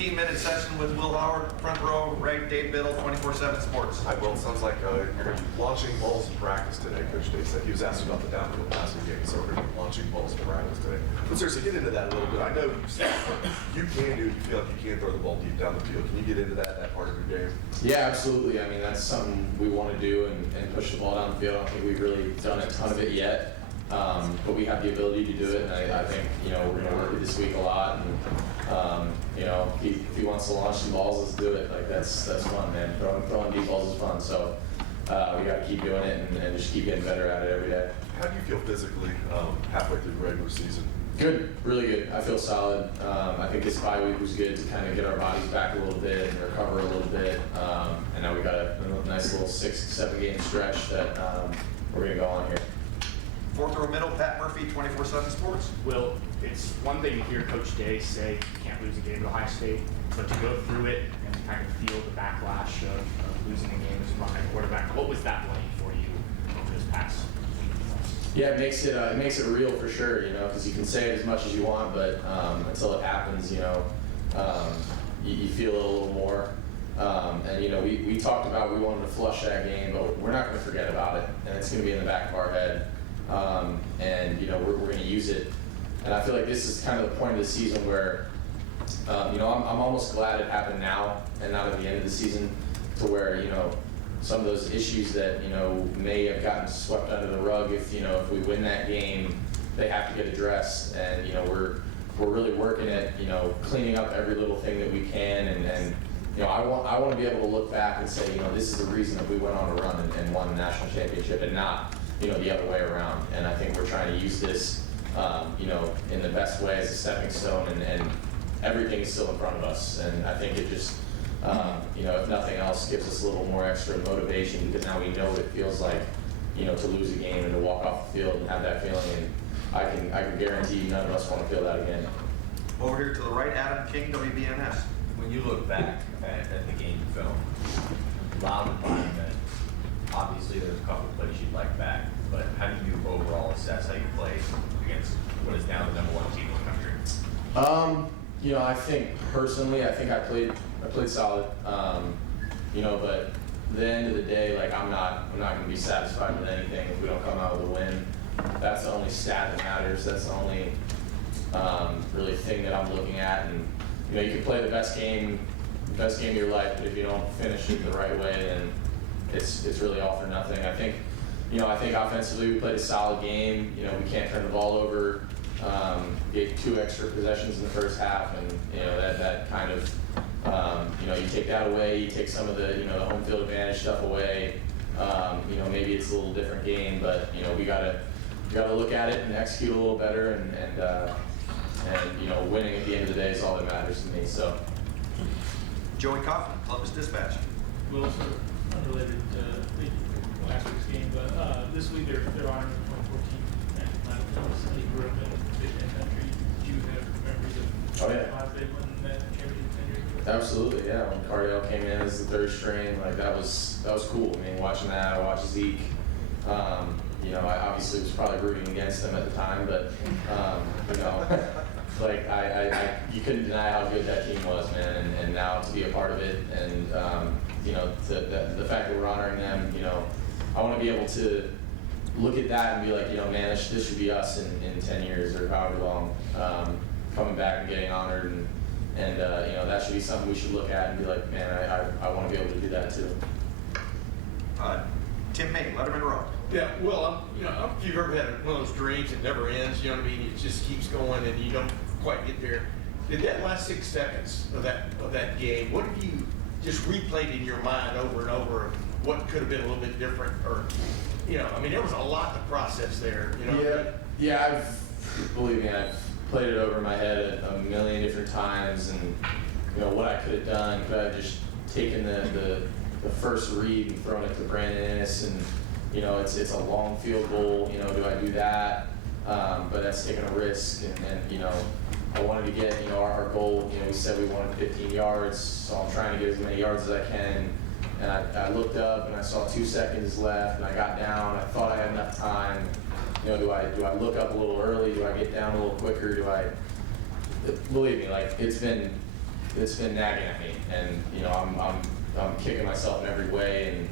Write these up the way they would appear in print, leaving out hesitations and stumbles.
15-minute session with Will Howard, front row, right? Dave Biddle, 24/7 Sports. Hi, Will. It sounds like you're going to be launching balls in practice today. Coach Dave said he was asking about the downfield passing game, so we're going to be launching balls in practice today. But seriously, get into that a little bit. I know you said you can do it. You feel like you can throw the ball deep down the field. Can you get into that part of your game? Yeah, absolutely. I mean, that's something we want to do and push the ball down the field. I don't think we've really done a ton of it yet. But we have the ability to do it, and I think, we're going to work it this week a lot, and, if he wants to launch some balls, let's do it. Like, that's fun, man. Throwing deep balls is fun, so we got to keep doing it and just keep getting better at it every day. How do you feel physically halfway through the regular season? Good, really good. I feel solid. I think this bye week was good to kind of get our bodies back a little bit and recover a little bit, and now we got a nice little 6-7 game stretch that we're going to go on here. Fourth row middle, Pat Murphy, 24/7 Sports. Will, it's one thing to hear Coach Day say you can't lose a game to Ohio State, but to go through it and kind of feel the backlash of losing a game as a behind quarterback, what was that like for you over this past week? Yeah, it makes it real for sure, because you can say it as much as you want, but until it happens, you feel it a little more. And we talked about we wanted to flush that game, but we're not going to forget about it, and it's going to be in the back of our head. We're going to use it. And I feel like this is kind of the point of the season where, I'm almost glad it happened now and not at the end of the season, to where, some of those issues that, may have gotten swept under the rug, if we win that game, they have to get addressed. And, we're really working at, cleaning up every little thing that we can. And I want to be able to look back and say, this is the reason that we went on a run and won the national championship, and not, the other way around. And I think we're trying to use this, in the best way as a stepping stone, and everything is still in front of us. And I think it just, if nothing else, gives us a little more extra motivation, because now we know what it feels like, to lose a game and to walk off the field and have that feeling. And I can guarantee none of us want to feel that again. Over here to the right, Adam King, WBNS. When you look back at the game film, loud environment, obviously there's a couple of plays you'd like back, but how do you overall assess how you play against what is now the #1 team in the country? I think personally, I played solid. But at the end of the day, like, I'm not going to be satisfied with anything if we don't come out with a win. That's the only stat that matters. That's the only really thing that I'm looking at. And you can play the best game of your life, but if you don't finish it the right way, then it's really all for nothing. I think offensively we played a solid game. We can't turn the ball over. Get 2 extra possessions in the first half, and that kind of you take that away. You take some of the the home field advantage stuff away. Maybe it's a little different game, but we gotta look at it and execute a little better, and winning at the end of the day is all that matters to me. So, Joey Kaufman, Columbus Dispatch. Will, sort of unrelated to last week's game, but this week they're honoring the 2014 national title. You grew up in Big Ten country. Do you have memories of how they won that championship 10 years ago? Absolutely, yeah. When Cardell came in as the third string, like, that was cool. I mean, watching that, I watched Zeke. I obviously was probably rooting against them at the time, but like, you couldn't deny how good that team was, man. And now to be a part of it, and the fact that we're honoring them, I want to be able to look at that and be like, man, this should be us in 10 years or however long, coming back and getting honored, and that should be something we should look at and be like, man, I want to be able to do that too. Tim May, Letterman Row. Yeah, well, if you've ever had one of those dreams that never ends, you know what I mean? It just keeps going and you don't quite get there. Did that last 6 seconds of that game, what have you just replayed in your mind over and over of what could have been a little bit different? Or, there was a lot to process there. Yeah. Believe me, I've played it over in my head a million different times, and what I could have done. Could I have just taken the first read and thrown it to Brandon Ennis, and it's a long field goal. Do I do that? But that's taking a risk, and I wanted to get our goal. We said we wanted 15 yards, so I'm trying to get as many yards as I can. And I looked up and I saw 2 seconds left, and I got down. I thought I had enough time. Do I look up a little early? Do I get down a little quicker? Believe me, like, it's been it's been nagging at me, and you know I'm kicking myself in every way,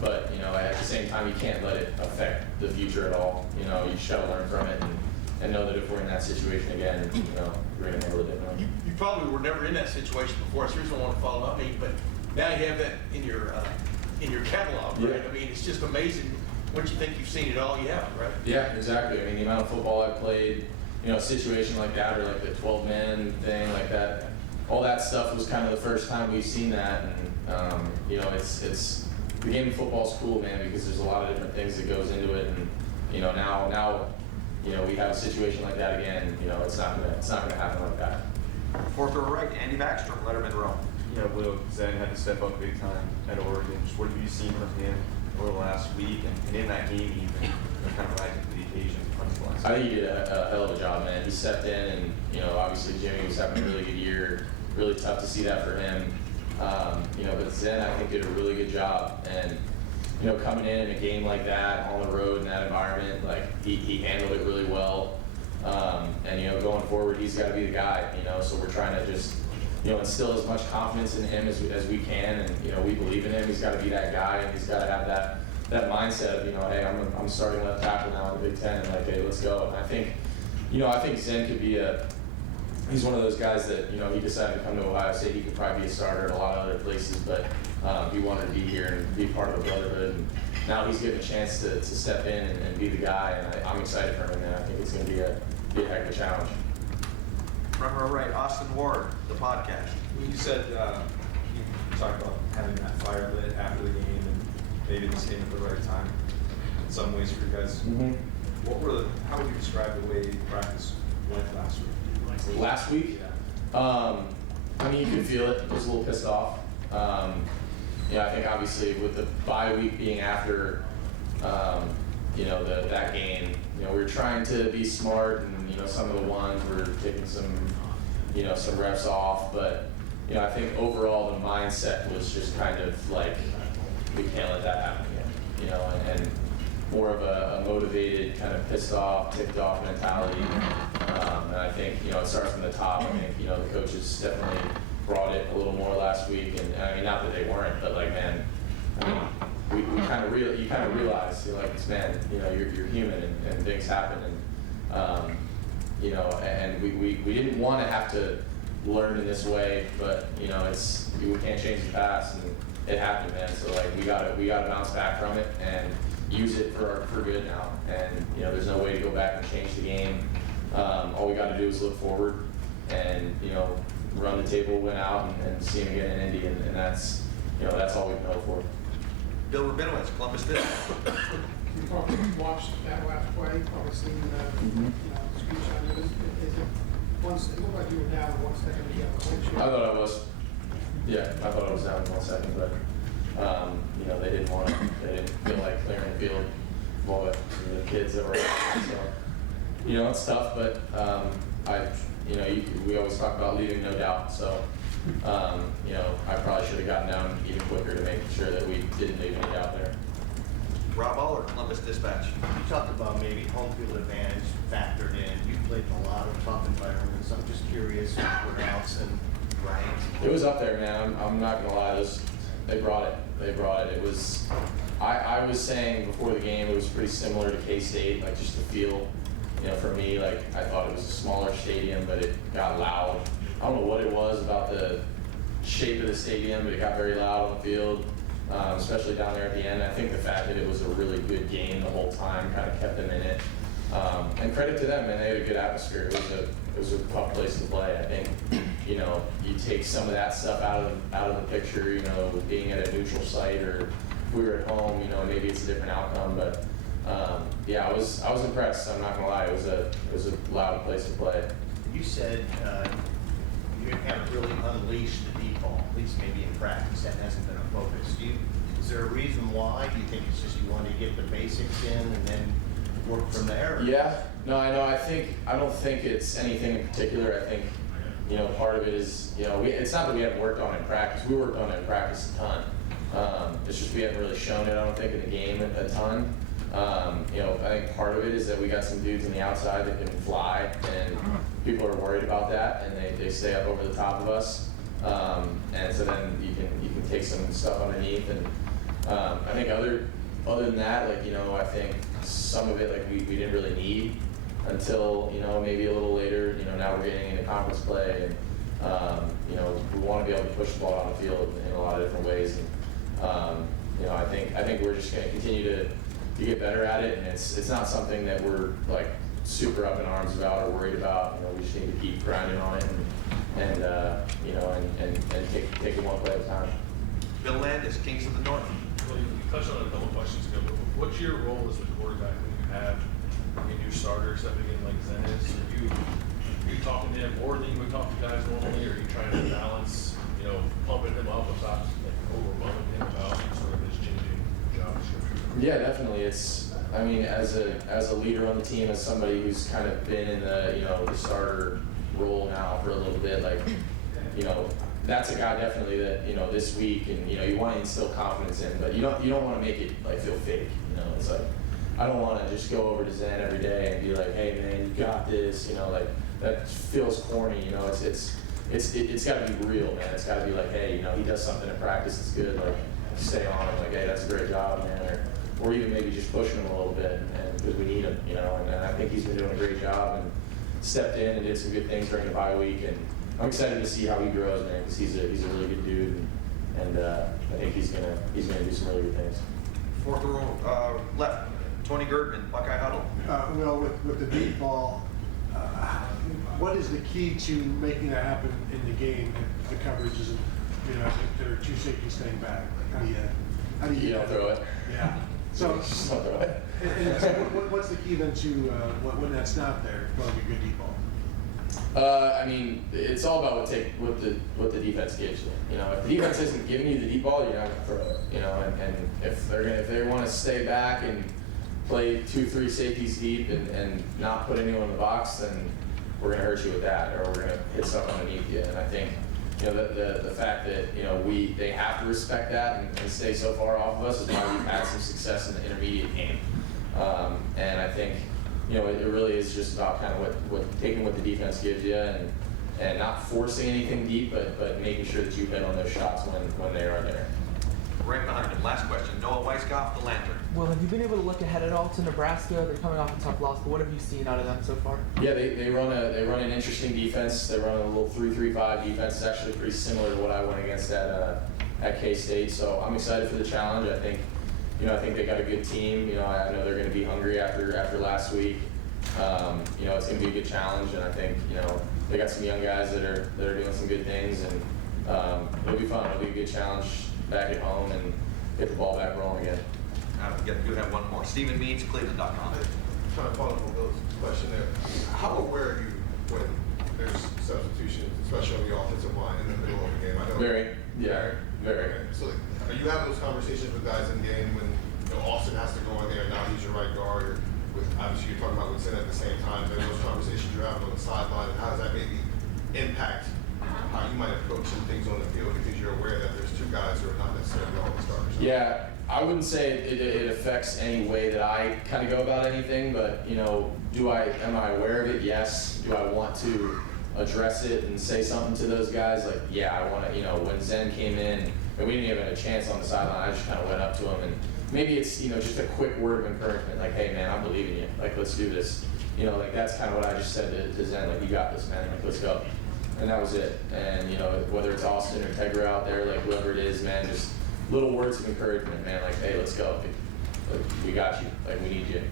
but you know at the same time you can't let it affect the future at all. You know you just gotta learn from it and know that if we're in that situation again, you know we're gonna handle it differently. You probably were never in that situation before. So here's what I want to follow up, but now you have that in your catalog, right? Yeah. I mean, it's just amazing. Once you think you've seen it all, you haven't, right? Yeah, exactly. I mean, the amount of football I played, you know, a situation like that, or like the 12-man thing like that, all that stuff was kind of the first time we've seen that. And, you know, it's the game of football is cool, man, because there's a lot of different things that goes into it. And, you know, now, you know, we have a situation like that again, you know, it's not gonna happen like that. Fourth row right, Andy Backstrom, Letterman row. Yeah, Will Zen had to step up big time at Oregon. Just what have you seen from him over the last week, and in that game even, you know, kind of rising to the occasion? I think he did a hell of a job, man. He stepped in, and you know, obviously Jimmy was having a really good year. Really tough to see that for him. You know, but Zen, I think, did a really good job. And you know, coming in a game like that on the road in that environment, like he handled it really well. And you know, going forward, he's got to be the guy. You know, so we're trying to just instill as much confidence in him as we can, and you know, we believe in him. He's got to be that guy, and he's got to have that mindset of, you know, hey, I'm starting left tackle now in the Big Ten, and like, hey, let's go. And I think Zen could be he's one of those guys that, you know, he decided to come to Ohio State. He could probably be a starter at a lot of other places, but he wanted to be here and be part of the brotherhood. And now he's getting a chance to step in and be the guy, and I'm excited for him, and I think it's going to be a heck of a challenge. Front row right, Austin Ward, the podcast. You said you talked about having that fire lit after the game and maybe this came at the right time in some ways for you guys. Mm-hmm. How would you describe the way practice went last week? Last week? Yeah. I mean, you could feel it. I was a little pissed off. Yeah, I think obviously with the bye week being after, you know, that game, you know, we were trying to be smart, and you know, some of the ones were taking some reps off, but you know, I think overall the mindset was just kind of like, we can't let that happen again, you know, and more of a motivated, kind of pissed off, ticked off mentality. And I think, you know, it starts from the top. I think, you know, the coaches definitely brought it a little more last week, and I mean, not that they weren't, but like, man, I mean, you kind of realize, you're like, man, you know, you're human, and things happen, and you know, and we didn't want to have to learn in this way, but you know, we can't change the past, and it happened, man. So like, we gotta bounce back from it and use it for good now. And you know, there's no way to go back and change the game. All we got to do is look forward, and you know, run the table, win out, and see them again in Indy, and that's, you know, that's all we can hope for. Bill Rabinowitz, Columbus Dispatch. You probably watched that last play, probably seen you know, screenshot of it. It looked like you were down 1 second to get the clinch. I thought I was. Yeah, I thought I was down in 1 second, but you know, they didn't feel like clearing the field of all the kids that were out. So, you know, it's tough, but we always talk about leaving no doubt. So, you know, I probably should have gotten down even quicker to make sure that we didn't leave any doubt there. Rob Aller, Columbus Dispatch. You talked about maybe home field advantage factored in. You've played in a lot of tough environments. I'm just curious what else and ranked. It was up there, man. I'm not gonna lie. They brought it. It was. I was saying before the game, it was pretty similar to K-State, like just the feel. You know, for me, like I thought it was a smaller stadium, but it got loud. I don't know what it was about the shape of the stadium, but it got very loud on the field. Especially down there at the end. I think the fact that it was a really good game the whole time kind of kept them in it. And credit to them, man, they had a good atmosphere. It was a tough place to play. I think, you know, you take some of that stuff out of the picture, you know, being at a neutral site, or if we were at home, you know, maybe it's a different outcome. But yeah, I was impressed. I'm not gonna lie, it was a loud place to play. You said you haven't really unleashed the deep ball, at least maybe in practice. That hasn't been a focus. Is there a reason why? Do you think it's just you want to get the basics in and then work from there? Yeah, no, I know. I don't think it's anything in particular. I think, you know, part of it is, you know, it's not that we haven't worked on it in practice. We worked on it in practice a ton. It's just we haven't really shown it, I don't think, in the game a ton. You know, I think part of it is that we got some dudes on the outside that can fly, and people are worried about that, and they stay up over the top of us. And so then you can take some stuff underneath. And I think other than that, like, I think some of it, like, we didn't really need until, maybe a little later. Now we're getting into conference play, and, we want to be able to push the ball on the field in a lot of different ways. And, I think we're just going to continue to get better at it, and it's not something that we're, like, super up in arms about or worried about. We just need to keep grinding on it and take it one play at a time. Bill Landis, Kings of the North. Well, you touched on it a couple questions ago, but what's your role as the quarterback when you have your starters that begin like Zen is? Are you talking to him more than you would talk to guys normally, or are you trying to balance, pumping him up without like overwhelming him about sort of his changing job description? Yeah, definitely. As a leader on the team, as somebody who's kind of been in the the starter role now for a little bit, like, that's a guy definitely that this week, and you want to instill confidence in, but you don't want to make it like feel fake. It's like, I don't want to just go over to Zen every day and be like, hey man, you got this. Like, that feels corny. It's got to be real, man. It's got to be like, hey, he does something in practice, it's good. Like, stay on him. Like, hey, that's a great job, man. Or even maybe just pushing him a little bit, and because we need him. And I think he's been doing a great job and stepped in and did some good things during the bye week. And I'm excited to see how he grows, man, because he's a really good dude, and I think he's gonna do some really good things. Fourth row left, Tony Girdman, Buckeye Huddle. Well, with the deep ball, what is the key to making that happen in the game? The coverage isn't, if there are two safeties staying back. Like, how do you? You don't throw it. Yeah. So, Just don't throw it. and so what's the key then to when that's not there, throwing a good deep ball? It's all about what the defense gives you. If the defense isn't giving you the deep ball, you're not going to throw it. And if they want to stay back and play 2-3 safeties deep and not put anyone in the box, then we're going to hurt you with that, or we're going to hit stuff underneath you. And I think the fact that they have to respect that and stay so far off of us is why we've had some success in the intermediate game. And I think it really is just about kind of what taking what the defense gives you and not forcing anything deep, but making sure that you hit on those shots when they are there. Right behind him. Last question. Noah Weisskopf, the Lantern. Well, have you been able to look ahead at all to Nebraska? They're coming off a tough loss, but what have you seen out of them so far? Yeah, they run an interesting defense. They run a little 3-3-5 defense. It's actually pretty similar to what I went against at K-State. So I'm excited for the challenge. I think they got a good team. I know they're going to be hungry after last week. It's going to be a good challenge, and I think they got some young guys that are doing some good things, and it'll be fun. It'll be a good challenge back at home and get the ball back rolling again. You have one more. Stephen Means, Cleveland.com. Trying to follow up on Bill's question there. How aware are you when there's substitutions, especially on the offensive line in the middle of the game? I know. Very. Okay. So are you having those conversations with guys in game when Austin has to go in there and now he's your right guard, or with obviously you're talking about with Zen at the same time, and those conversations you're having on the sideline, and how does that maybe impact how you might approach some things on the field because you're aware that there's two guys who are not necessarily all the starters? Yeah, I wouldn't say it affects any way that I kind of go about anything, but am I aware of it? Yes. Do I want to address it and say something to those guys? Like, yeah, I want to. When Zen came in and we didn't even have a chance on the sideline, I just kind of went up to him, and maybe it's just a quick word of encouragement, like, hey man, I believe in you. Like, let's do this. Like, that's kind of what I just said to Zen. Like, you got this, man. Like, let's go. And that was it. And whether it's Austin or Tegra out there, like whoever it is, man, just little words of encouragement, man. Like, hey, let's go. Like, we got you. Like, we need you.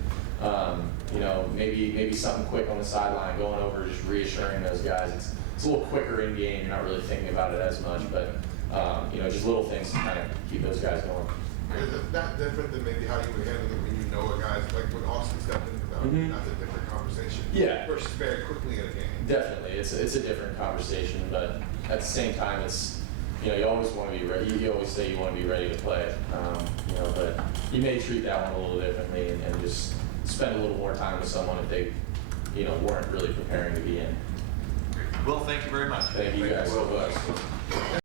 Maybe something quick on the sideline, going over, just reassuring those guys. It's a little quicker in game. You're not really thinking about it as much, but just little things to kind of keep those guys going. Is that different than maybe how you would handle it when a guy's like when Austin stepped into the boundary? That's a different conversation. Yeah. Versus very quickly in a game. Definitely, it's a different conversation, but at the same time, it's you always want to be ready. You always say you want to be ready to play, but you may treat that one a little differently and just spend a little more time with someone if they weren't really preparing to be in. Will, thank you very much. Thank you guys so much.